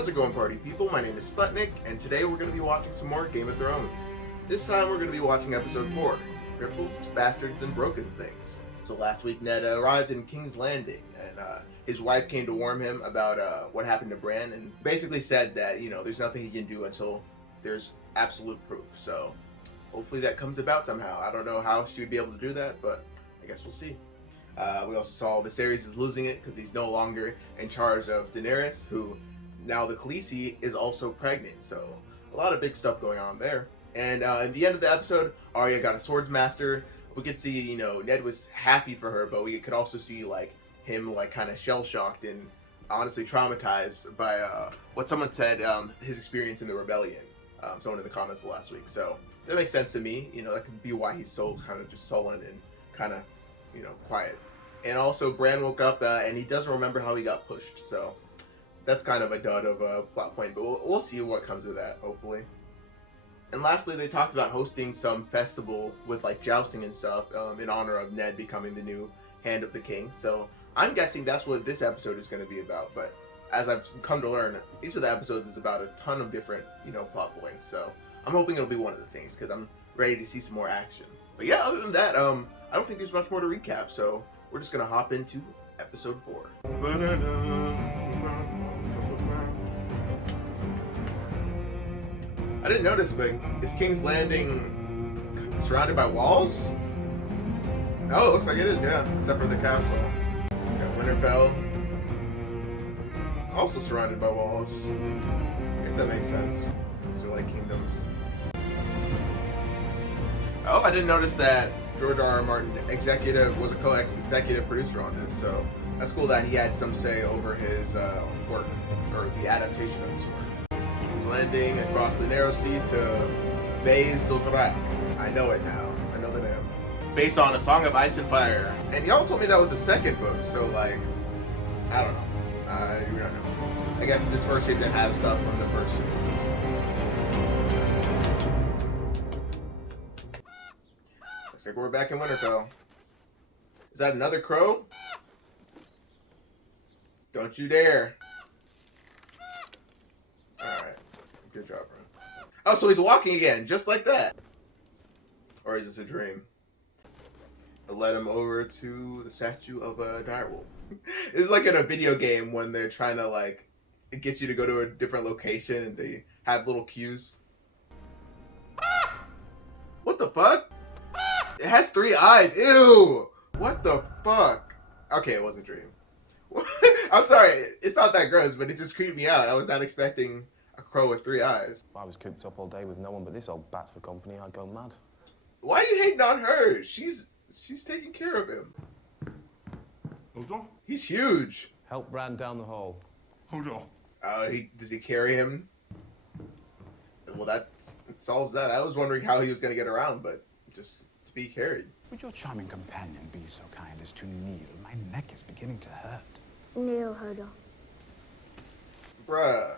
How's it going, party people? My name is Sputnik, and today we're going to be watching some more Game of Thrones. This time we're going to be watching episode 4, Cripples, Bastards, and Broken Things. So last week Ned arrived in King's Landing, and his wife came to warn him about what happened to Bran, and basically said that, you know, there's nothing he can do until there's absolute proof. So hopefully that comes about somehow. I don't know how she would be able to do that, but I guess we'll see. We also saw Viserys is losing it because he's no longer in charge of Daenerys, who now the Khaleesi is also pregnant. So a lot of big stuff going on there. And in the end of the episode, Arya got a swordsmaster. We could see, you know, Ned was happy for her, but we could also see like him like kind of shell-shocked and honestly traumatized by what someone said, his experience in the rebellion. Someone in the comments last week. So that makes sense to me. You know, that could be why he's so kind of just sullen and kind of, you know, quiet. And also Bran woke up and he doesn't remember how he got pushed. So that's kind of a dud of a plot point, but we'll see what comes of that, hopefully. And lastly, they talked about hosting some festival with like jousting and stuff in honor of Ned becoming the new Hand of the King. So I'm guessing that's what this episode is going to be about. But as I've come to learn, each of the episodes is about a ton of different, you know, plot points. So I'm hoping it'll be one of the things because I'm ready to see some more action. But yeah, other than that, I don't think there's much more to recap. So we're just going to hop into episode 4. I didn't notice, but is King's Landing surrounded by walls? Oh, it looks like it is, yeah. Except for the castle. Got Winterfell. Also surrounded by walls. I guess that makes sense. These are like kingdoms. Oh, I didn't notice that George R.R. Martin was a co-executive producer on this, so that's cool that he had some say over his work, or the adaptation of his work. Landing across the narrow sea to Baze-Lothrak. I know it now. I know the name. Based on A Song of Ice and Fire. And y'all told me that was the second book, so like, I don't know. I don't know. I guess this first season has stuff from the first two books. Looks like we're back in Winterfell. Is that another crow? Don't you dare. Alright. Good job, bro. Oh, so he's walking again, just like that. Or is this a dream? I led him over to the statue of a direwolf. It's like in a video game when they're trying to like, it gets you to go to a different location and they have little cues. What the fuck? It has 3 eyes. Ew! What the fuck? Okay, it was a dream. I'm sorry, it's not that gross, but it just creeped me out. I was not expecting a crow with 3 eyes. If I was cooped up all day with no one but this old bat for company, I'd go mad. Why are you hating on her? She's taking care of him. Hold on. He's huge. Help Bran down the hole. Hold on. Does he carry him? Well, that solves that. I was wondering how he was going to get around, but just to be carried. Would your charming companion be so kind as to kneel? My neck is beginning to hurt. Kneel, Hodor. Bruh,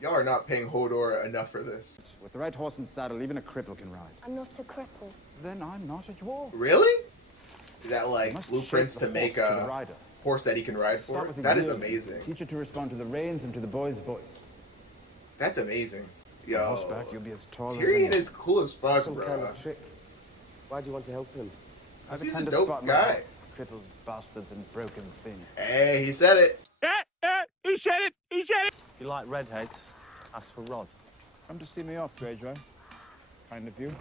y'all are not paying Hodor enough for this. With the right horse and saddle, even a cripple can ride. I'm not a cripple. Then I'm not a dwarf. Really? Is that You like must blueprints shape to the make horse to the a rider. horse that he can ride Start for? with the That is wheel. amazing. Teach it to respond to the reins and to the boy's voice. That's amazing. On Yo, horseback, you'll be as tall as Tyrion any- is cool as fuck, Some bro. kind of trick. Why do you want to help him? I have He's a tender dope spot in my guy. heart for cripples, bastards, and broken things. Hey, he said it. He said it! He said it! If you like redheads, ask for Roz. Come to see me off, Greyjoy. Kind of you.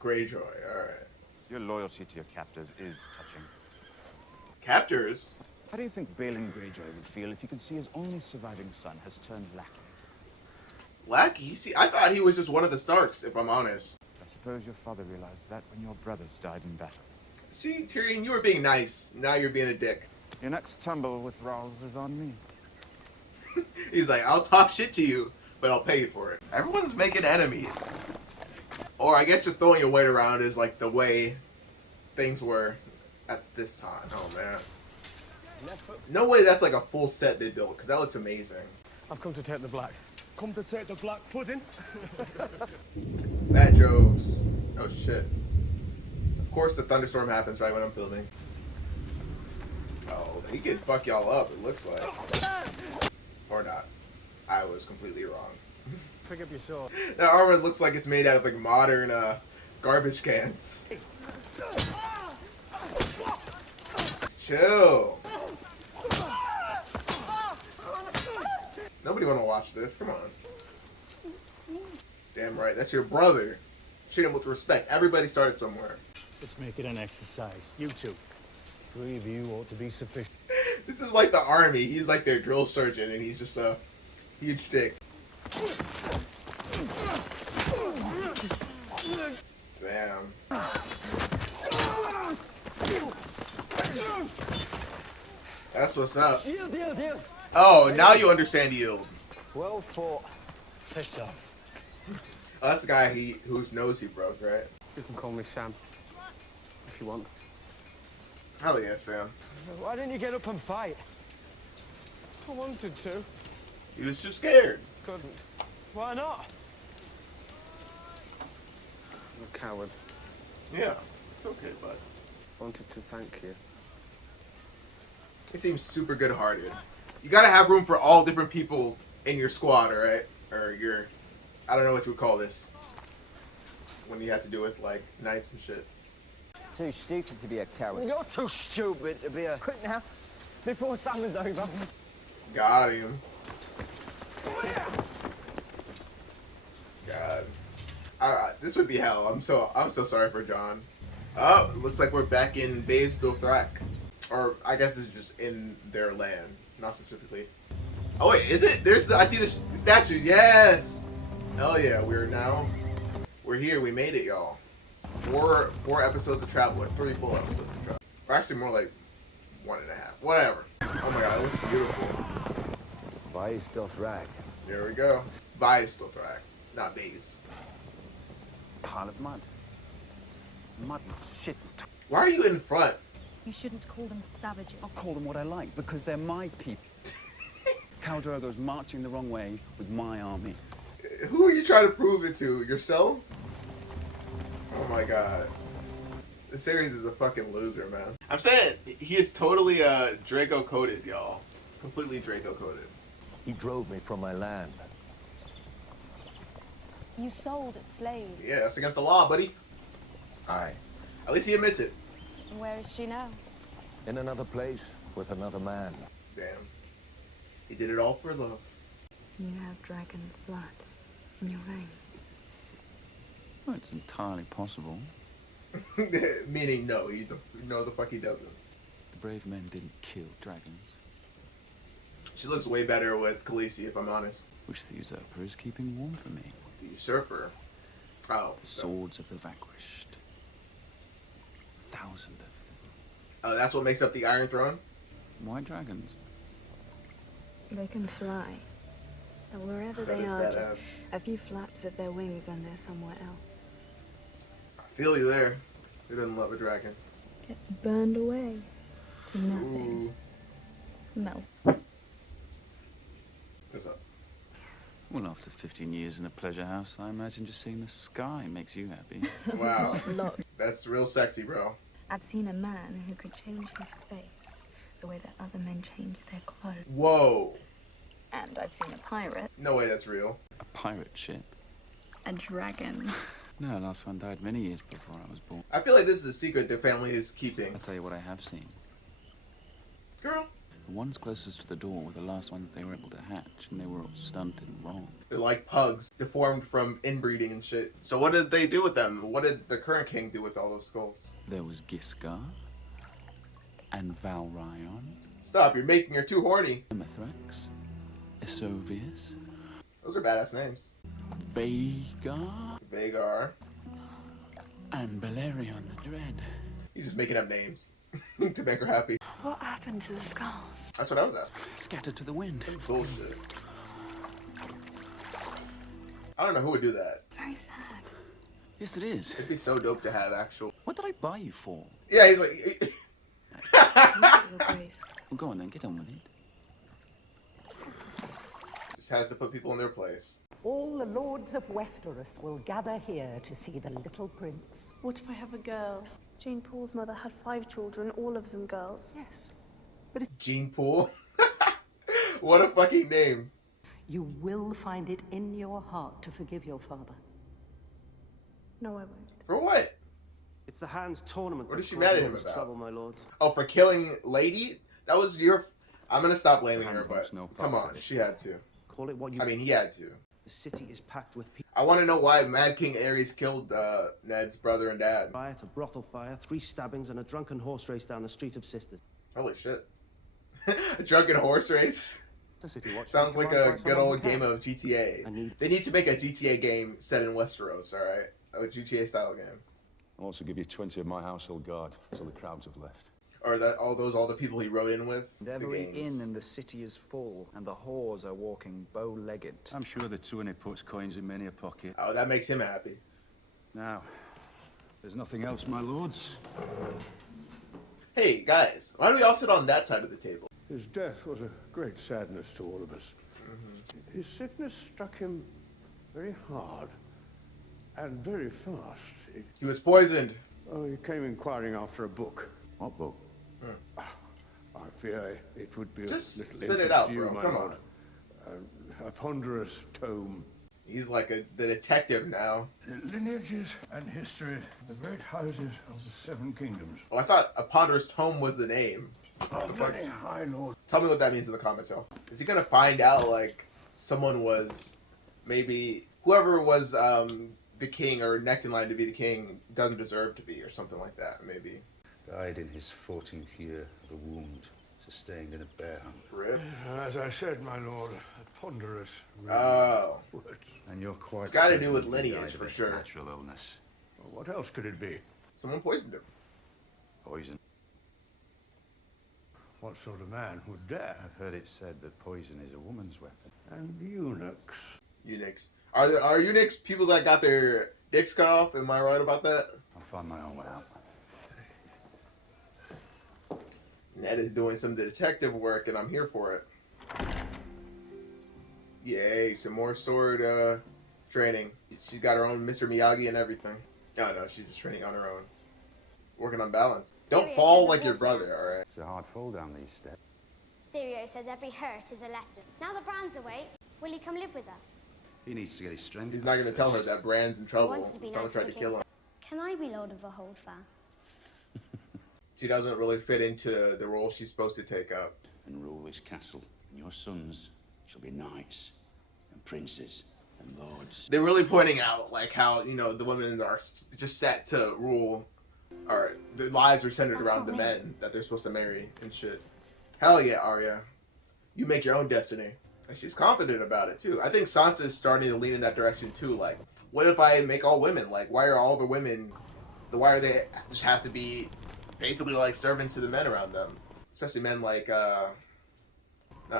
Greyjoy, alright. Your loyalty to your captors is touching. Captors? How do you think Balin Greyjoy would feel if he could see his only surviving son has turned lackey? Lackey? See, I thought he was just one of the Starks, if I'm honest. I suppose your father realized that when your brothers died in battle. See, Tyrion, you were being nice. Now you're being a dick. Your next tumble with Rawls is on me. He's like, I'll talk shit to you, but I'll pay you for it. Everyone's making enemies. Or I guess just throwing your weight around is like the way things were at this time. Oh, man. No way that's like a full set they built, because that looks amazing. I've come to take the black. Come to take the black pudding? That jokes. Oh, shit. Of course the thunderstorm happens right when I'm filming. Oh, he could fuck y'all up, it looks like. Or not. I was completely wrong. Pick up your sword. That armor looks like it's made out of like modern garbage cans. Chill. Nobody want to watch this. Come on. Damn right. That's your brother. Treat him with respect. Everybody started somewhere. Let's make it an exercise. You two. 3 of you ought to be sufficient. This is like the army. He's like their drill sergeant, and he's just a huge dick. Sam. That's what's up. Deal. Oh, now you understand yield. Well fought. Piss off. Oh, that's the guy whose nose he broke, right? You can call me Sam, if you want. Hell yeah, Sam. Why didn't you get up and fight? I wanted to. He was too scared. Couldn't. Why not? I'm a coward. Yeah, it's okay, bud. Wanted to thank you. He seems super good-hearted. You gotta have room for all different people in your squad, alright? Or your... I don't know what you would call this. When you have to do with, like, knights and shit. Too stupid to be a coward. You're too stupid to be a... Quick now, before summer's over. Got him. God. This would be hell. I'm so sorry for John. Oh, looks like we're back in Bays Dothrak. Or I guess it's just in their land, not specifically. Oh wait, is it? I see the statue. Yes. Hell yeah, we're here. We made it, y'all. Four episodes of travel, or 3 full episodes of travel. Or actually more like 1.5. Whatever. Oh my god, it looks beautiful. Bays Dothrak. There we go. Bays Dothrak, not Bays. Pile of mud. Mud and shit. Why are you in front? You shouldn't call them savages. I'll call them what I like because they're my people. Khal Drogo's marching the wrong way with my army. Who are you trying to prove it to? Yourself? Oh my god. This series is a fucking loser, man. I'm saying, he is totally Draco-coded, y'all. Completely Draco-coded. He drove me from my land. You sold slaves. Yeah, that's against the law, buddy. Aye. At least he admits it. Where is she now? In another place with another man. Damn. He did it all for love. You have dragon's blood in your veins. Well, it's entirely possible. Meaning, no, the fuck he doesn't. The brave men didn't kill dragons. She looks way better with Khaleesi, if I'm honest. Which the usurper is keeping warm for me. The usurper? Oh. The swords of the vanquished. 1,000 of them. Oh, that's what makes up the Iron Throne? Why dragons? They can fly. So wherever That they is are, badass. just a few flaps of their wings and they're somewhere else. I feel you there. Who doesn't love a dragon? Gets burned away to nothing. Ooh. Melt. What's up? Well, after 15 years in a pleasure house, I imagine just seeing the sky makes you happy. Wow. Look, That's real sexy, bro. I've seen a man who could change his face the way that other men change their clothes. Whoa. And I've seen a pirate, No way that's real. A pirate ship? a dragon. No, last one died many years before I was born. I feel like this is a secret their family is keeping. I'll tell you what I have seen. Girl. The ones closest to the door were the last ones they were able to hatch, and they were all stunted and wrong. They're like pugs, deformed from inbreeding and shit. So what did they do with them? What did the current king do with all those skulls? There was Gisgar, and Valryon, Stop, you're making her too horny. Mithrax, Esovius, Those are badass names. Vagar, Vagar. and Balerion the Dread. He's just making up names to make her happy. What happened to the skulls? That's what I was asking. Scattered to the wind. Bullshit. I don't know who would do that. It's very sad. Yes, it is. It'd be so dope to have actual... What did I buy you for? Yeah, he's like... Your Grace. Well, go on then, get on with it. Just has to put people in their place. All the lords of Westeros will gather here to see the little prince. What if I have a girl? Jane Paul's mother had 5 children, all of them girls. Yes. Gene Pool? What a fucking name. You will find it in your heart to forgive your father. No, I won't. For what? It's the Hand's tournament. What is she mad at him that's about? trouble, my lord. Oh, for killing Lady? That was your... I'm gonna stop blaming her, Hand but wants no come part on, of it. she had to. Call it what you... I mean, he had to. The city is packed with people. I want to know why Mad King Ares killed Ned's brother and dad. Riot, a brothel fire, 3 stabbings, and a drunken horse race down the Street of Sisters. Holy shit. A drunken horse race? Sounds like a good old game of GTA. They need to make a GTA game set in Westeros, alright? A GTA style game. I'll also give you 20 of my household guard until the crowds have left. Or that all the people he rode in with. And every inn in the city is full, and the whores are walking bow-legged. I'm sure the 20 puts coins in many a pocket. Oh, that makes him happy. Now, there's nothing else, my lords. Hey, guys, why do we all sit on that side of the table? His death was a great sadness to all of us. His sickness struck him very hard and very fast. He was poisoned. Oh, he came inquiring after a book. What book? I fear it would be Just a little spit it out, to you, bro. my Come lord. on. A ponderous tome. He's like the detective now. The lineages and history of the great houses of the 7 kingdoms. Oh, I thought a ponderous tome was the name. Oh, very high lord. Tell me what that means in the comments, y'all. Is he gonna find out, like, someone was, maybe, whoever was the king or next in line to be the king doesn't deserve to be, or something like that, maybe. Died in his 14th year of a wound sustained in a bear hunt. Rip. As I said, my lord, a ponderous. Oh. Words. And you're quite... It's got to do certain with he lineage, died of for a sure. Natural illness. Well, what else could it be? Someone poisoned him. Poison. What sort of man would dare? I've heard it said that poison is a woman's weapon. And eunuchs. Eunuchs. Are eunuchs people that got their dicks cut off? Am I right about that? I'll find my own way out. Ned is doing some detective work, and I'm here for it. Yay, some more sword training. She's got her own Mr. Miyagi and everything. Oh no, she's just training on her own. Working on balance. Don't fall like your brother, alright? It's a hard fall down these steps. Sirio says every hurt is a lesson. Now that Bran's awake, will he come live with us? He needs to get his strength. He's not going to tell her that Bran's in He trouble. wants to be Someone nice tried to to kill him. Can I be Lord of the Holdfast? She doesn't really fit into the role she's supposed to take up. And rule this castle. And your sons shall be knights and princes and lords. They're really pointing out, like, how, you know, the women are just set to rule, or their lives are centered around the men that they're supposed to marry and shit. Hell yeah, Arya. You make your own destiny. And she's confident about it, too. I think Sansa's starting to lean in that direction, too. Like, what if I make all women? Like, why are all the women, why are they just have to be basically like servants to the men around them? Especially men like, not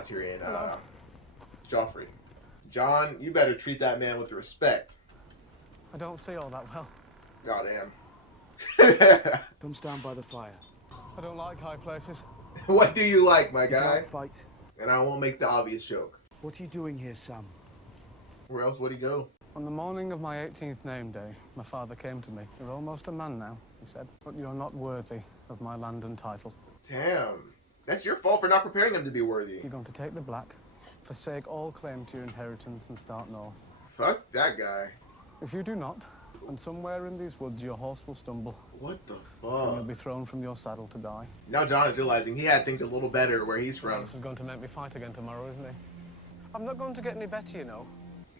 Tyrion, Joffrey. Jon, you better treat that man with respect. I don't see all that well. Goddamn. Comes down by the fire. I don't like high places. What do you like, my You guy? can't fight. And I won't make the obvious joke. What are you doing here, Sam? Where else would he go? On the morning of my 18th name day, my father came to me. You're almost a man now, he said, but you're not worthy of my land and title. Damn. That's your fault for not preparing him to be worthy. You're going to take the black, forsake all claim to your inheritance and start north. Fuck that guy. If you do not, and somewhere in these woods your horse will stumble. What the And you'll fuck? be thrown from your saddle to die. Now Jon is realizing he had things a little better where he's from. This is going to make me fight again tomorrow, isn't he? I'm not going to get any better, you know.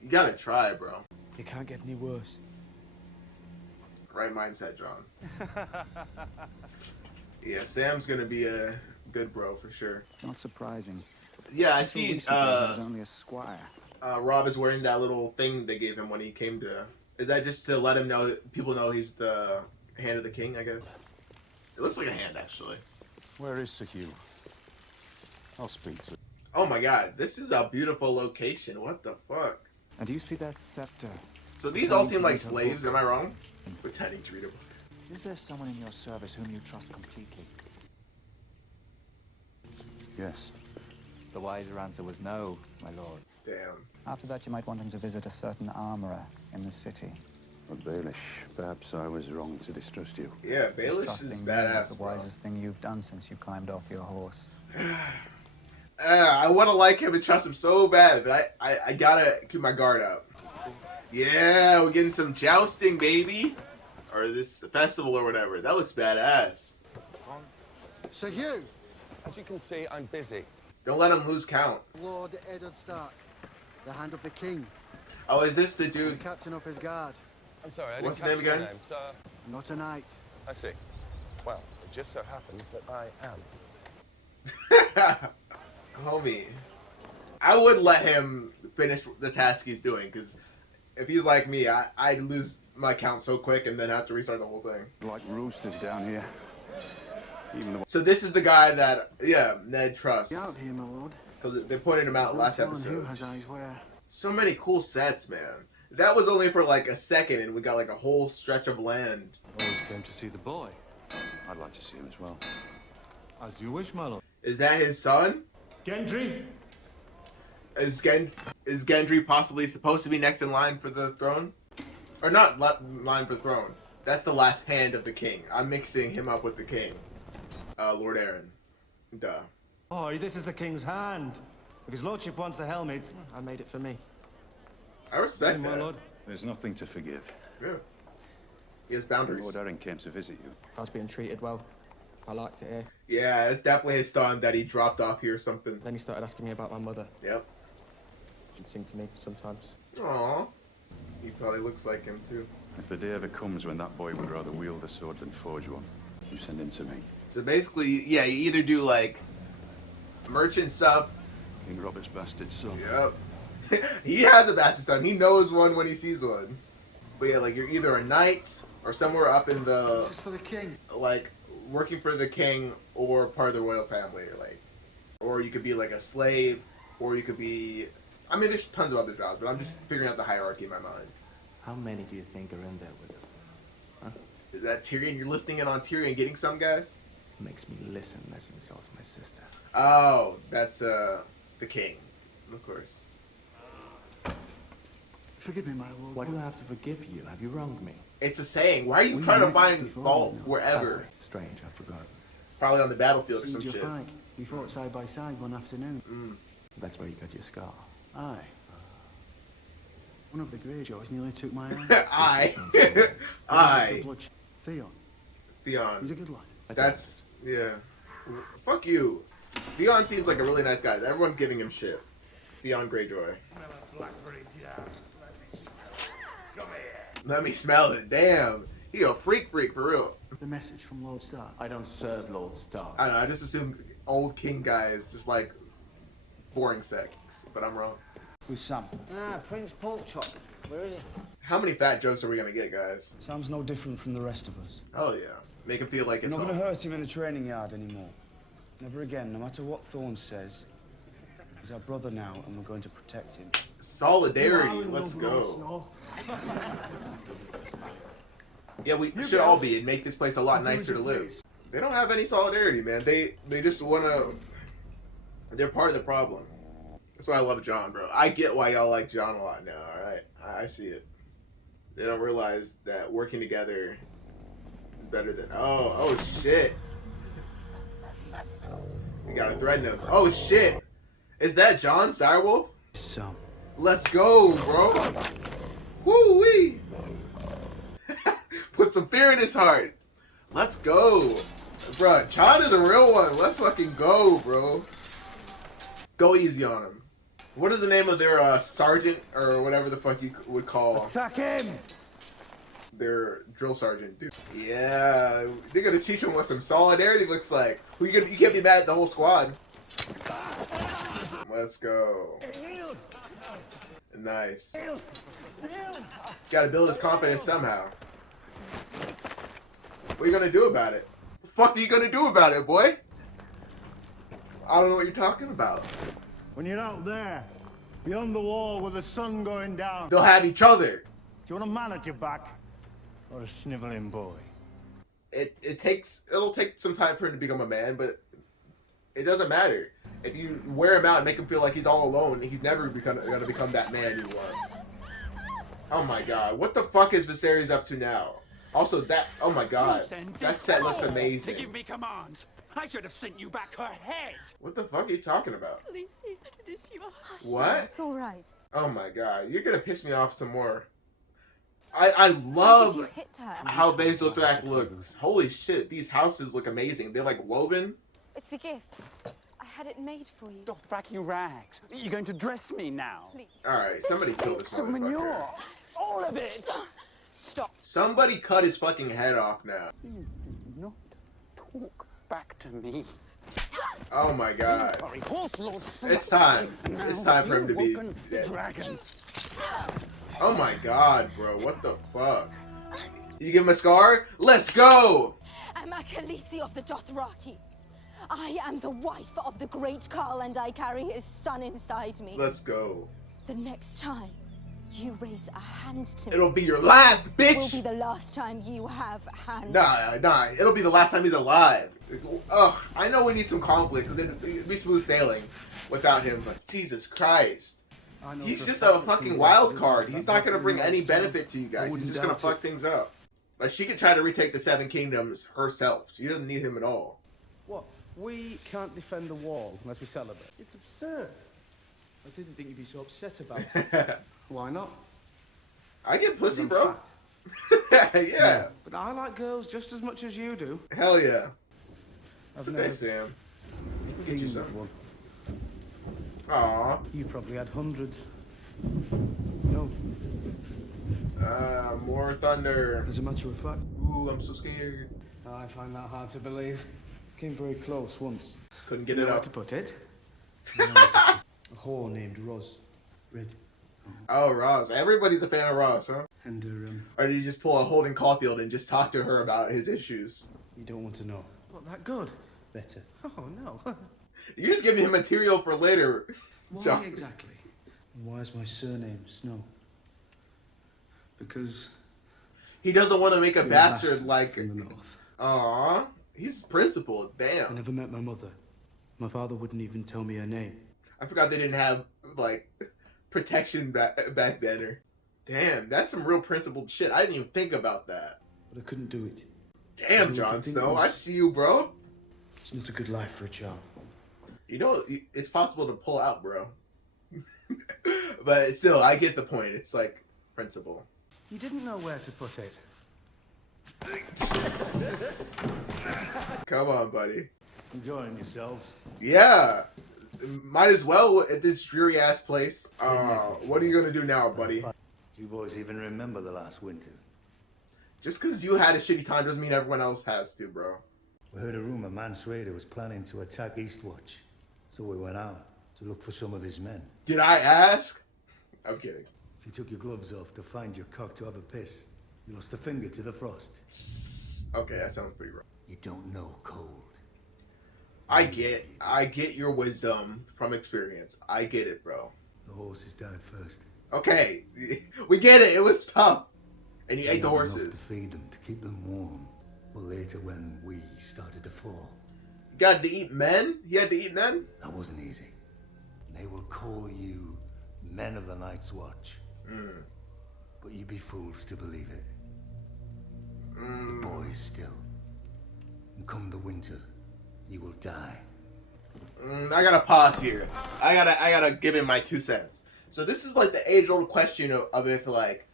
You gotta try, bro. It can't get any worse. Right mindset, Jon. Yeah, Sam's gonna be a good bro for sure. Not surprising. Yeah, I Until see. recently, he was only a squire. Rob is wearing that little thing they gave him when he came to. Is that just to let him know, people know he's the hand of the king? I guess. It looks like a hand, actually. Where is Sir Hugh? I'll speak to him. Oh my God, this is a beautiful location. What the fuck? And do you see that scepter? So these all seem like slaves. Am I wrong? Pretending to read a book. Is there someone in your service whom you trust completely? Yes. The wiser answer was no, my lord. Damn. After that, you might want him to visit a certain armorer in the city. But Baelish, perhaps I was wrong to distrust you. Yeah, Baelish is Distrusting me badass, is the bro. wisest thing you've done since you climbed off your horse. I want to like him and trust him so bad, but I gotta keep my guard up. Yeah, we're getting some jousting, baby. Or this festival or whatever. That looks badass. So Hugh, As you can see, I'm busy. Don't let him lose count. Lord Eddard Stark, the Hand of the King. Oh, is this the dude? The captain of his guard. I'm sorry, I What's didn't his name catch again? your name, sir. Not tonight. I see. Well, it just so happens that I am. Homie. I would let him finish the task he's doing, because if he's like me, I'd lose my count so quick and then have to restart the whole thing. Like roosters down here. Even the... So this is the guy that, yeah, Ned trusts. Get out here, my lord. Because they pointed him out There's last no telling episode. who has eyes where. So many cool sets, man. That was only for like a second, and we got like a whole stretch of land. Always came to see the boy. I'd like to see him as well. As you wish, my lord. Is that his son? Gendry! Is Gendry possibly supposed to be next in line for the throne? Or not line for the throne. That's the last hand of the king. I'm mixing him up with the king. Lord Aaron. Duh. Oh, this is the king's hand. If his lordship wants the helmet, I made it for me. I respect My that. lord. There's nothing to forgive. Yeah. He has boundaries. Lord Aaron came to visit you. I was being treated well. I liked it here. Yeah, it's definitely his son that he dropped off here or something. Then he started asking me about my mother. Yep. She'd sing to me sometimes. Aww. He probably looks like him too. If the day ever comes when that boy would rather wield a sword than forge one, you send him to me. So basically, yeah, you either do like merchant stuff. King Robert's bastard son. Yep. He has a bastard son. He knows one when he sees one. But yeah, like you're either a knight or somewhere up in the Just for the king. like working for the king or part of the royal family, like, or you could be like a slave, or you could be. I mean, there's tons of other jobs, but I'm just figuring out the hierarchy in my mind. How many do you think are in there with him? Huh? Is that Tyrion? You're listening in on Tyrion getting some guys? Makes me listen as he insults my sister. Oh, that's the king, of course. Forgive me, my lord. Why do I have to forgive you? Have you wronged me? It's a saying. Why are you We trying to met find before, fault you know. wherever? Strange, I forgot. Probably on the battlefield or some Siege of shit. Pike. We fought side by side one afternoon. That's where you got your scar. Aye. One of the Greyjoys nearly took my eye. Aye. Aye. Theon. Theon. He's a good lad. That's, yeah. Fuck you. Theon seems like a really nice guy. Everyone's giving him shit. Theon Greyjoy. Let me smell it. Damn. He a freak for real. The message from Lord Stark. I don't serve Lord Stark. I don't know. I just assume old king guys just like boring sex. But I'm wrong. With Sam. Ah, Prince Porkchop. Where is he? How many fat jokes are we gonna get, guys? Sam's no different from the rest of us. Oh yeah. Make him feel like We're it's not going home. to hurt him in the training yard anymore. Never again, no matter what Thorne says. He's our brother now, and we're going to protect him. Solidarity. Let's go. Yeah, we should all be and make this place a lot nicer to live. They don't have any solidarity, man. They just wanna. They're part of the problem. That's why I love Jon, bro. I get why y'all like Jon a lot now. All right, I see it. They don't realize that working together is better than. Oh shit. We gotta threaten him. Oh shit. Is that Jon Direwolf? Sam. Let's go, bro. Woo wee. Put some fear in his heart. Let's go. Bro, Jon is a real one. Let's fucking go, bro. Go easy on him. What is the name of their sergeant or whatever the fuck you would call Attack him! their drill sergeant? Dude. Yeah, they're gonna teach him what some solidarity looks like. You can't be mad at the whole squad. Let's go. Nice. Gotta build his confidence somehow. What are you gonna do about it? The fuck are you gonna do about it, boy? I don't know what you're talking about. When you're out there, beyond the wall with the sun going down, They'll have each other. do you want a man at your back or a sniveling boy? It'll take some time for him to become a man, but it doesn't matter. If you wear him out and make him feel like he's all alone, he's never gonna become that man you want. Oh my god, what the fuck is Viserys up to now? Also, oh my god, that set looks amazing. To give me commands. I should have sent you back her head. What the fuck are you talking about? Khaleesi, it is your What? It's all right. Oh my god, you're gonna piss me off some more. I love You hit her. how Basil Thrak looks. Holy shit, these houses look amazing. They're like woven. It's a gift. I had it made for you. Dothraki rags. You're going to dress me now. Please. Alright, somebody kill this Of manure. motherfucker. All of it. Stop. Somebody cut his fucking head off now. You do not talk back to me. Oh my god. Sorry, horse lord. It's time. It's time for him to be dead. Dragon. Oh my god, bro. What the fuck? You give him a scar? Let's go! I'm a Khaleesi of the Dothraki. I am the wife of the great Khal, and I carry his son inside me. Let's go. The next time you raise a hand to me, It'll be your last, bitch! will be the last time you have hands. Nah. It'll be the last time he's alive. Ugh, I know we need some conflict, because it'd be smooth sailing without him, but Jesus Christ. He's just a fucking wild card. He's not going to bring any benefit to you guys. He's just going to fuck things up. Like, she could try to retake the Seven Kingdoms herself. She doesn't need him at all. What? We can't defend the wall unless we celebrate. It's absurd. I didn't think you'd be so upset about it. Why not? I get pussy, I'm bro. fat. Yeah. But I like girls just as much as you do. Hell yeah. That's I've okay, never Sam. been Get you with some. one. Aw. You probably had hundreds. No. More thunder. As a matter of fact. Ooh, I'm so scared. I find that hard to believe. Came very close once. Couldn't get You it know up. where to put it? You know where to put it. A whore named Roz. Red. Oh, Ross. Everybody's a fan of Ross, huh? And Or did you just pull a Holden Caulfield and just talk to her about his issues? you don't want to know. Not that good. Better. Oh, no. You're just giving him material for later. Why John. exactly? And why is my surname Snow? Because He doesn't want to make a you're bastard like... from the north. Aw. He's principled. I Damn. never met my mother. My father wouldn't even tell me her name. I forgot they didn't have, like, protection back then. Or... Damn, that's some real principled shit. I didn't even think about that. But I couldn't do it. Damn, I Jon think Snow. it was- I see you, bro. It's not a good life for a child. You know, it's possible to pull out, bro. But still, I get the point. It's like principle. You didn't know where to put it. Come on, buddy. Enjoying yourselves? Yeah. Might as well at this dreary ass place. What are you gonna do now, buddy? You boys even remember the last winter? Just because you had a shitty time doesn't mean everyone else has to, bro. We heard a rumor Mance Rayder was planning to attack Eastwatch, so we went out to look for some of his men. Did I ask? I'm kidding. If you took your gloves off to find your cock to have a piss, you lost a finger to the frost. Okay, that sounds pretty rough. You don't know cold. I get your wisdom from experience. I get it, bro. The horses died first. Okay, we get it. It was tough. And you ate the Not enough horses. to feed them, to keep them warm. But later when we started to fall, You got to eat men? He had to eat men? that wasn't easy. They will call you men of the Night's Watch. But you'd be fools to believe it. The boys still. And come the winter, you will die. I gotta pause here. I gotta give him my 2 cents. So this is like the age-old question of if like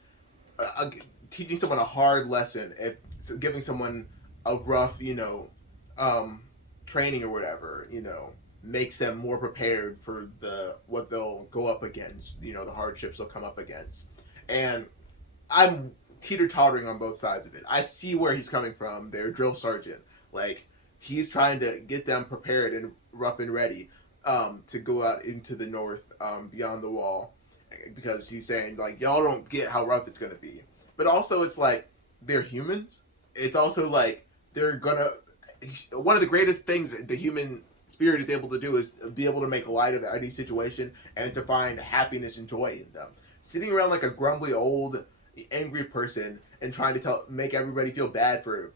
teaching someone a hard lesson, if giving someone a rough, training or whatever, makes them more prepared for what they'll go up against, the hardships they'll come up against. And I'm teeter-tottering on both sides of it. I see where he's coming from. Their drill sergeant, like, he's trying to get them prepared and rough and ready to go out into the north, beyond the wall, because he's saying, like, y'all don't get how rough it's gonna be. But also, it's like, they're humans. It's also like one of the greatest things the human spirit is able to do is be able to make light of any situation and to find happiness and joy in them. Sitting around like a grumbly old angry person and trying to make everybody feel bad for,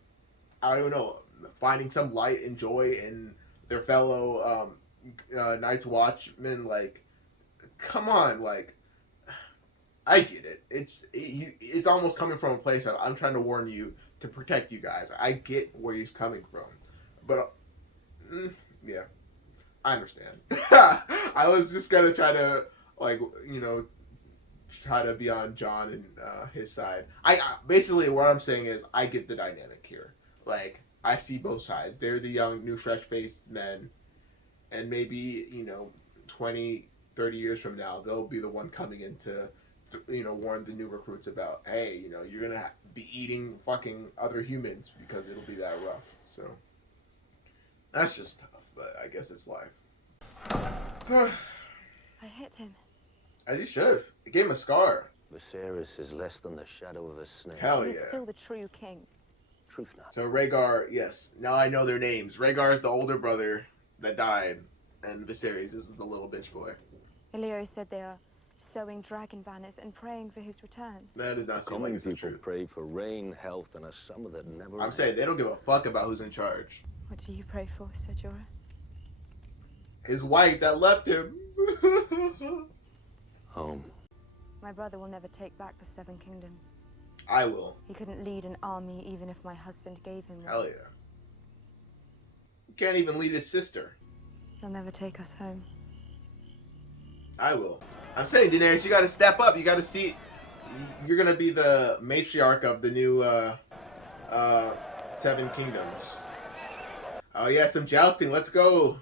I don't know, finding some light and joy in their fellow Night's Watchmen, like, come on, like, I get it. It's almost coming from a place of, I'm trying to warn you to protect you guys. I get where he's coming from. But Yeah, I understand. I was just gonna try to, like, you know, try to be on John and his side. I basically what I'm saying is I get the dynamic here. Like, I see both sides. They're the young, new, fresh-faced men, and maybe, you know, 20, 30 years from now, they'll be the one coming in to, you know, warn the new recruits about, hey, you know, you're gonna be eating fucking other humans because it'll be that rough. So that's just tough, but I guess it's life. I hit him. As you should. It gave him a scar. Viserys is less than the shadow of a snake. Hell He's yeah. still the true king. Truth not. So Rhaegar, yes. Now I know their names. Rhaegar is the older brother that died, and Viserys is the little bitch boy. Illyrio said they are sewing dragon banners and praying for his return. That does not seem Common like it's the people truth. pray for rain, health, and a summer that never I'm saying they don't give a fuck about who's in charge. What do you pray for, Ser Jorah? His wife that left him. Home. My brother will never take back the Seven Kingdoms. I will. He couldn't lead an army even if my husband gave him one. Hell yeah. He can't even lead his sister. He'll never take us home. I will. I'm saying, Daenerys, you gotta step up. You gotta see. You're gonna be the matriarch of the new Seven Kingdoms. Oh yeah, some jousting. Let's go.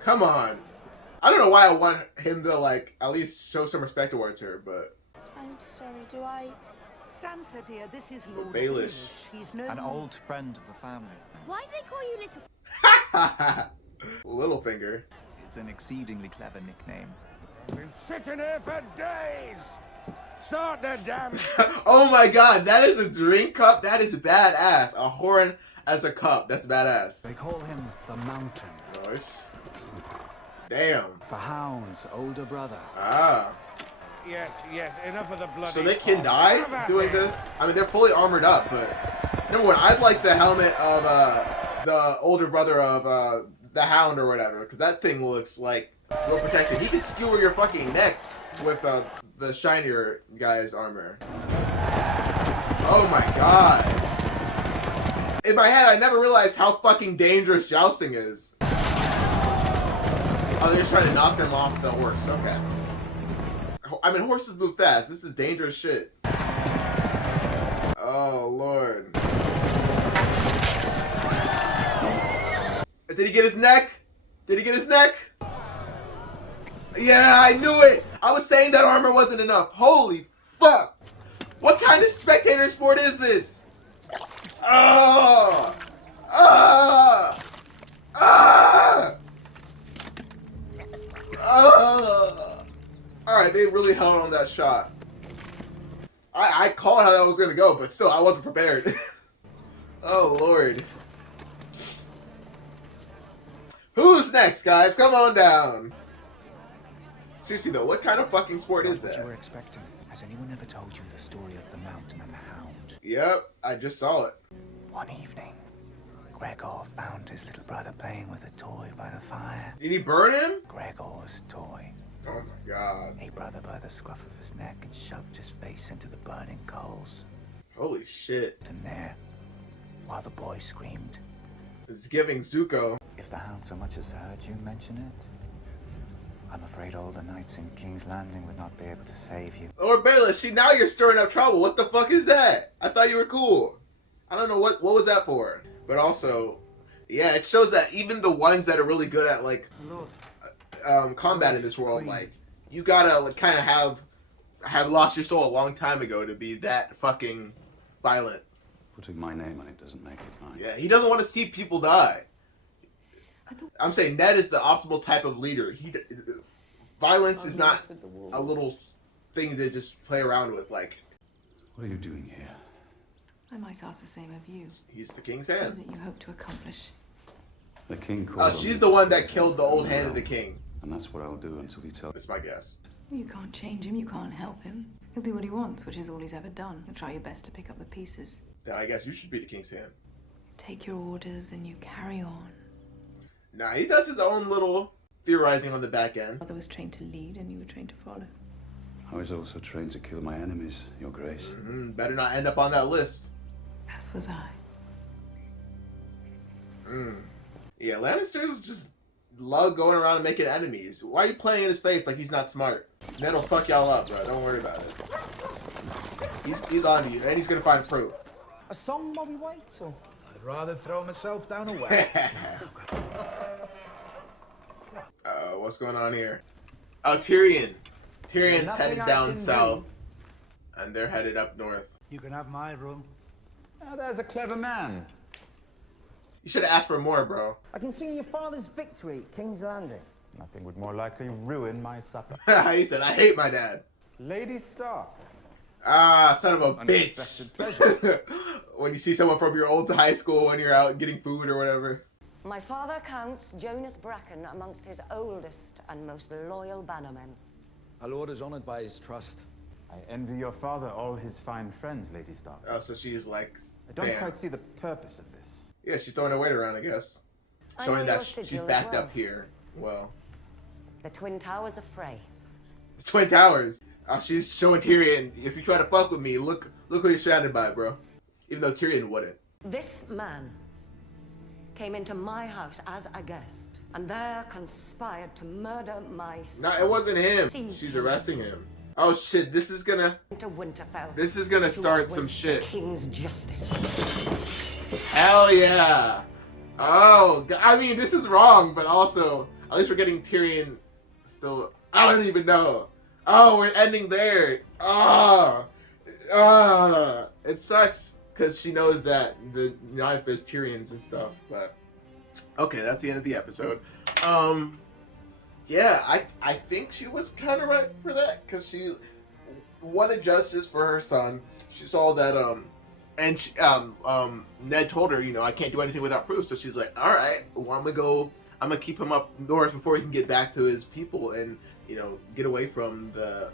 Come on. I don't know why I want him to, like, at least show some respect towards her, but... I'm sorry, do I... Sansa, dear, this is Lord Baelish. He's no An old friend of the family. Why do they call you Little? Littlefinger. It's an exceedingly clever nickname. Been sitting here for days. Start the damn. Oh my god, that is a drink cup? That is badass. A horn as a cup. That's badass. They call him the Mountain. Nice. Damn. The Hound's older brother. Ah. Yes, enough of the bloody. So they can die doing this? I mean, they're fully armored up, but... Number one, I'd like the helmet of the older brother of the Hound or whatever, because that thing looks like well protected. He could skewer your fucking neck with the shinier guy's armor. Oh my god. In my head, I never realized how fucking dangerous jousting is. Oh, they're just trying to knock them off the horse. Okay. I mean, horses move fast. This is dangerous shit. Oh, Lord. Did he get his neck? Did he get his neck? Yeah, I knew it. I was saying that armor wasn't enough. Holy fuck. What kind of spectator sport is this? Oh. Ah. Ah. Alright, they really held on that shot. I called how that was gonna go, but still, I wasn't prepared. Oh, Lord. Who's next, guys? Come on down. Seriously, though, what kind of fucking sport is that? What you were expecting. Has anyone ever told you the story of the Mountain and the Hound? Yep, I just saw it. One evening, Gregor found his little brother playing with a toy by the fire. Did he burn him? Gregor's toy. Oh my god. A brother by the scruff of his neck and shoved his face into the burning coals. Holy shit. And there, while the boy screamed. It's giving Zuko. If the Hound so much as heard you mention it, I'm afraid all the knights in King's Landing would not be able to save you. Lord Baelish, see, now you're stirring up trouble. What the fuck is that? I thought you were cool. I don't know what was that for. But also, yeah, it shows that even the ones that are really good at, like, combat in this world, like, you gotta like, kind of have lost your soul a long time ago to be that fucking violent. Putting my name on it doesn't make it mine. Yeah, he doesn't want to see people die. I'm saying Ned is the optimal type of leader. Violence is not a little thing to just play around with. Like, what are you doing here? I might ask the same of you. He's the king's What hand. is it you hope to accomplish? The king called. She's the one that killed the old hand of the king. And that's what I'll do until he tells. That's my guess. You can't change him, you can't help him. He'll do what he wants, which is all he's ever done. You'll try your best to pick up the pieces. Then I guess you should be the king's hand. Take your orders and you carry on. Nah, he does his own little theorizing on the back end. Father was trained to lead and you were trained to follow. I was also trained to kill my enemies, Your Grace. Better not end up on that list. As was I. Yeah, Lannisters just love going around and making enemies. Why are you playing in his face like he's not smart? Ned'll fuck y'all up, bro. Don't worry about it. He's on to you, and he's gonna find proof. A song while we wait, or? I'd rather throw myself down a well. What's going on here? Oh, Tyrion. Tyrion's headed down south, and they're headed up north. You can have my room. Oh, there's a clever man. You should have asked for more, bro. I can see your father's victory at King's Landing. Nothing would more likely ruin my supper. He said, I hate my dad. Lady Stark. Ah, son of a Unexpected bitch. pleasure. When you see someone from your old high school when you're out getting food or whatever. My father counts Jonas Bracken amongst his oldest and most loyal bannermen. Our lord is honored by his trust. I envy your father all his fine friends, Lady Stark. Oh, so she's like, I don't quite see the purpose of this. Yeah, she's throwing her weight around, I guess. I Showing know that your sigil she's as backed well. up here. Well, The Twin Towers of Frey. it's Twin Towers. She's showing Tyrion, if you try to fuck with me, look who you're surrounded by, bro. Even though Tyrion wouldn't. This man came into my house as a guest, and there conspired to murder my No, son. it wasn't him. Seize She's him arresting him. Oh shit, this is gonna to Winterfell. This is gonna to start some await shit. the King's justice. Hell yeah. Oh, I mean, this is wrong, but also, at least we're getting Tyrion still. I don't even know. Oh, we're ending there. It sucks because she knows that the knife is Tyrion's and stuff, but okay, that's the end of the episode. Yeah, I think she was kind of right for that because she wanted justice for her son. She saw that and she, Ned told her, you know, I can't do anything without proof. So she's like, all right, well, I'm gonna keep him up north before he can get back to his people and, you know, get away from the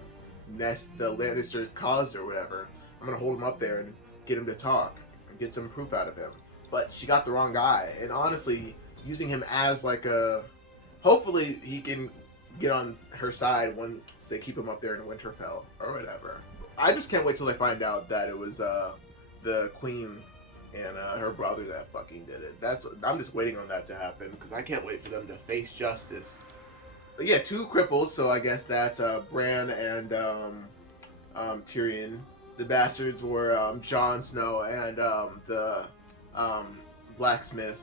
Lannisters caused or whatever. I'm gonna hold him up there and get him to talk and get some proof out of him. But she got the wrong guy, and honestly, using him as like a, hopefully he can get on her side once they keep him up there in Winterfell or whatever. I just can't wait till they find out that it was the queen and her brother that fucking did it. I'm just waiting on that to happen because I can't wait for them to face justice. But yeah, 2 cripples, so I guess that's Bran and Tyrion. The bastards were Jon Snow and the blacksmith,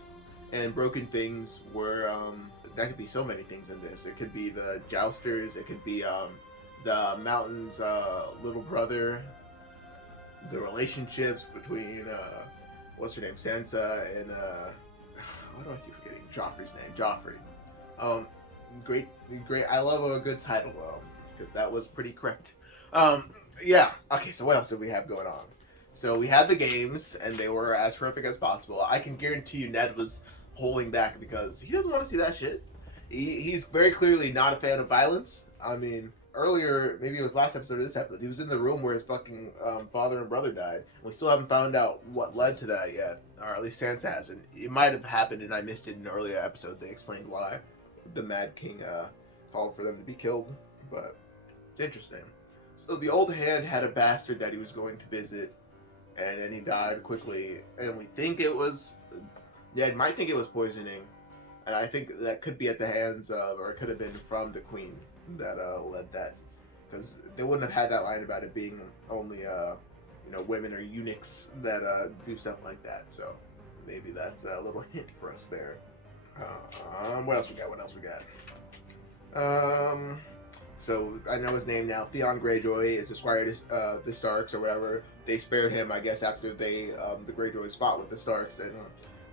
and broken things were that could be so many things in this. It could be the jousters, it could be the mountain's little brother, the relationships between what's her name, Sansa, and why do I keep forgetting Joffrey's name? Joffrey. Great. I love a good title because that was pretty correct. Yeah. Okay. So what else did we have going on? So we had the games, and they were as horrific as possible. I can guarantee you, Ned was holding back because he doesn't want to see that shit. He's very clearly not a fan of violence. I mean, earlier, maybe it was last episode or this episode, he was in the room where his fucking father and brother died. We still haven't found out what led to that yet, or at least Sansa hasn't. It might have happened, and I missed it in an earlier episode. They explained why the Mad King called for them to be killed, but it's interesting. So the old hand had a bastard that he was going to visit, and then he died quickly, and we think it was, Ned might think it was poisoning, and I think that could be at the hands of, or it could have been from the queen that led that, because they wouldn't have had that line about it being only you know, women or eunuchs that do stuff like that. So maybe that's a little hint for us there. What else we got? So I know his name now. Theon Greyjoy is the squire to the Starks or whatever. They spared him, I guess, after they the Greyjoys fought with the Starks, and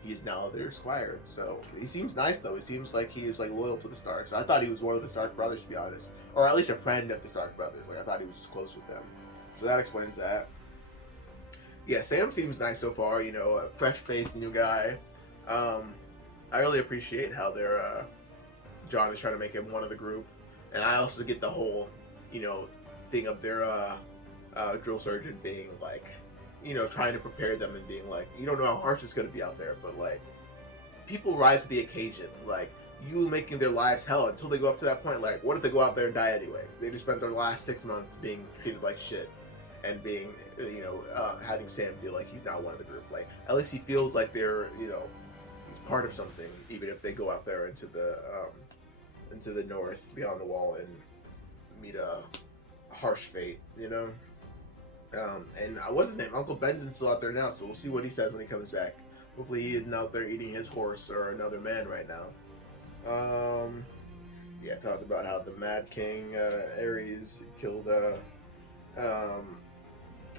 he is now their squire. So he seems nice, though. He seems like he is like loyal to the Starks. I thought he was one of the Stark brothers, to be honest, or at least a friend of the Stark brothers. Like I thought he was just close with them. So that explains that. Yeah, Sam seems nice so far. You know, a fresh-faced new guy. I really appreciate how they're Jon is trying to make him one of the group, and I also get the whole, you know, thing of their drill sergeant being like, you know, trying to prepare them and being like, you don't know how harsh it's going to be out there, but like, people rise to the occasion. Like, you making their lives hell until they go up to that point. Like, what if they go out there and die anyway? They just spent their last 6 months being treated like shit and being, you know, having Sam feel like he's not one of the group. Like, at least he feels like they're, you know, he's part of something, even if they go out there into the north beyond the wall and meet a harsh fate, you know. And what's his name? Uncle Benjamin's still out there now, so we'll see what he says when he comes back. Hopefully he isn't out there eating his horse or another man right now. Yeah, talked about how the Mad King Ares killed the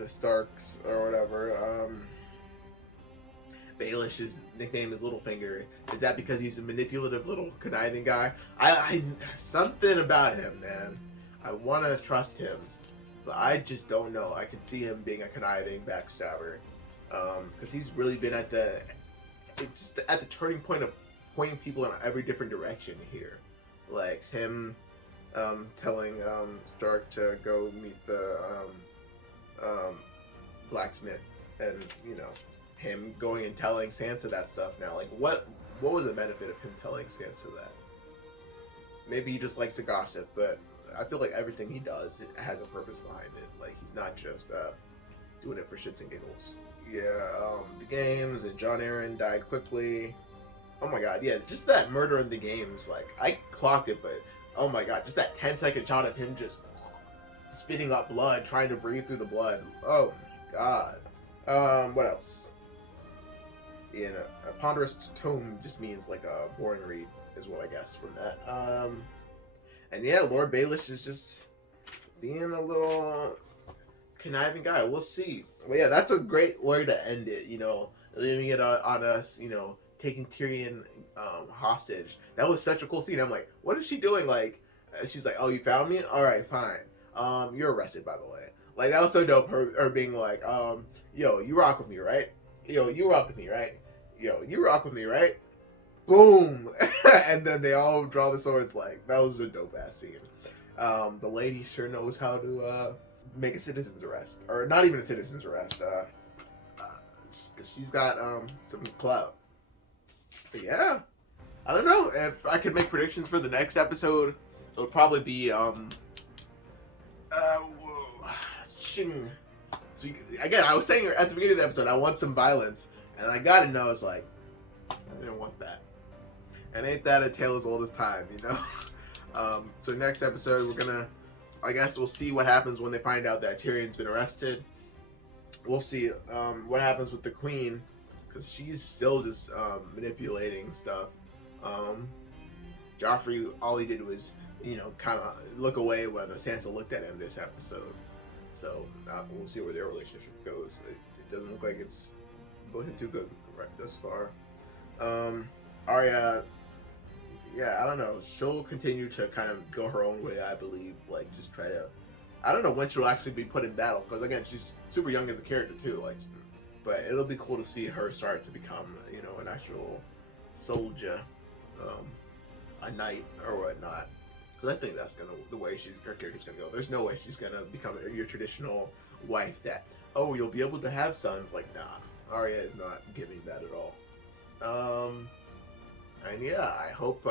Starks or whatever. Baelish's nickname is Littlefinger. Is that because he's a manipulative little conniving guy? I something about him, man. I want to trust him, but I just don't know. I could see him being a conniving backstabber, because he's really been at the turning point of pointing people in every different direction here. Like him telling Stark to go meet the blacksmith, and you know, him going and telling Sansa that stuff now. Like what was the benefit of him telling Sansa that? Maybe he just likes to gossip, but I feel like everything he does, it has a purpose behind it. Like he's not just doing it for shits and giggles. Yeah, the games, and Jon Arryn died quickly. Oh my god, yeah, just that murder in the games, like, I clocked it, but, oh my god, just that 10-second shot of him just spitting up blood, trying to breathe through the blood. Oh my god. What else? Yeah, a ponderous tome just means, like, a boring read, is what I guess from that. And yeah, Lord Baelish is just being a little conniving guy. We'll see. Well, yeah, that's a great way to end it, you know, leaving it on us, you know, taking Tyrion hostage. That was such a cool scene. I'm like, what is she doing? Like, she's like, oh, you found me? All right, fine. You're arrested, by the way. Like, that was so dope. Her being like, yo, you rock with me, right? Yo, you rock with me, right? Yo, you rock with me, right? Boom. And then they all draw the swords. Like, that was a dope ass scene. The lady sure knows how to make a citizen's arrest, or not even a citizen's arrest. Cause she's got some clout. But yeah, I don't know if I could make predictions for the next episode. It would probably be So again, I was saying at the beginning of the episode, I want some violence, and I got it, and I was like, I didn't want that. And ain't that a tale as old as time, you know? So next episode, we're gonna, I guess we'll see what happens when they find out that Tyrion's been arrested. We'll see what happens with the Queen, because she's still just manipulating stuff. Joffrey, all he did was, you know, kind of look away when Sansa looked at him this episode. So we'll see where their relationship goes. It doesn't look like it's looking too good right thus far. Arya, yeah, I don't know. She'll continue to kind of go her own way, I believe. Like, just try to. I don't know when she'll actually be put in battle, because again, she's super young as a character too. Like, but it'll be cool to see her start to become, you know, an actual soldier, a knight or whatnot. Because I think that's the way her character's gonna go. There's no way she's gonna become your traditional wife that, oh, you'll be able to have sons. Like, nah, Arya is not giving that at all. And yeah, I hope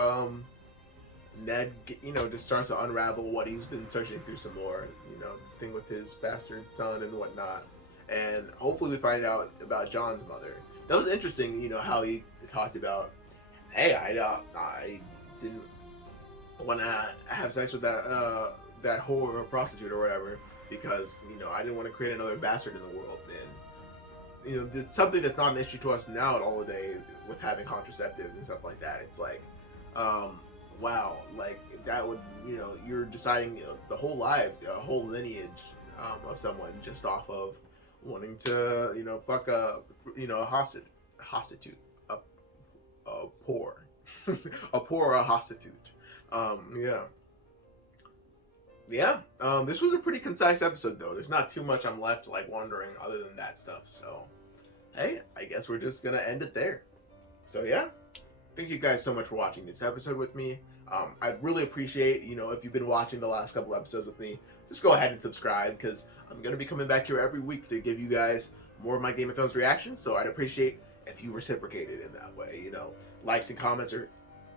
Ned, you know, just starts to unravel what he's been searching through some more. You know, the thing with his bastard son and whatnot. And hopefully we find out about Jon's mother. That was interesting, you know, how he talked about, hey, I didn't want to have sex with that whore or prostitute or whatever, because, you know, I didn't want to create another bastard in the world. And, you know, it's something that's not an issue to us now at all the day with having contraceptives and stuff like that. It's like, wow, like, that would, you know, you're deciding, you know, the whole lives, a whole lineage of someone just off of wanting to, you know, fuck a, you know, a prostitute, a poor, a poor or a prostitute. Yeah. This was a pretty concise episode, though. There's not too much I'm left, like, wondering other than that stuff. So, hey, I guess we're just gonna end it there. So, yeah. Thank you guys so much for watching this episode with me. I'd really appreciate, you know, if you've been watching the last couple episodes with me, just go ahead and subscribe, because I'm going to be coming back here every week to give you guys more of my Game of Thrones reactions, so I'd appreciate if you reciprocated in that way, you know. Likes and comments are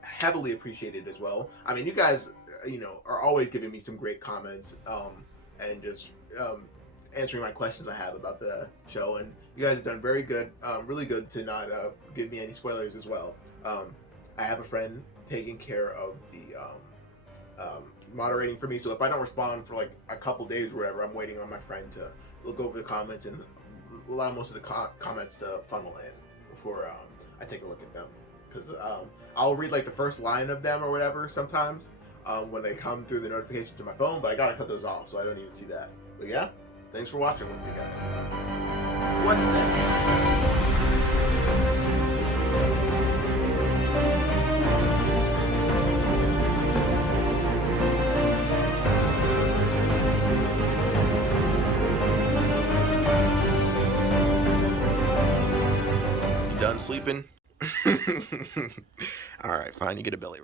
heavily appreciated as well. I mean, you guys, you know, are always giving me some great comments, and just, answering my questions I have about the show, and you guys have done very good, really good to not give me any spoilers as well. I have a friend taking care of the moderating for me, so if I don't respond for like a couple days or whatever, I'm waiting on my friend to look over the comments and allow most of the comments to funnel in before I take a look at them, because I'll read like the first line of them or whatever sometimes when they come through the notification to my phone, but I gotta cut those off so I don't even see that. But yeah, thanks for watching with me, guys. What's next? Done sleeping? All right, fine, you get a belly rub.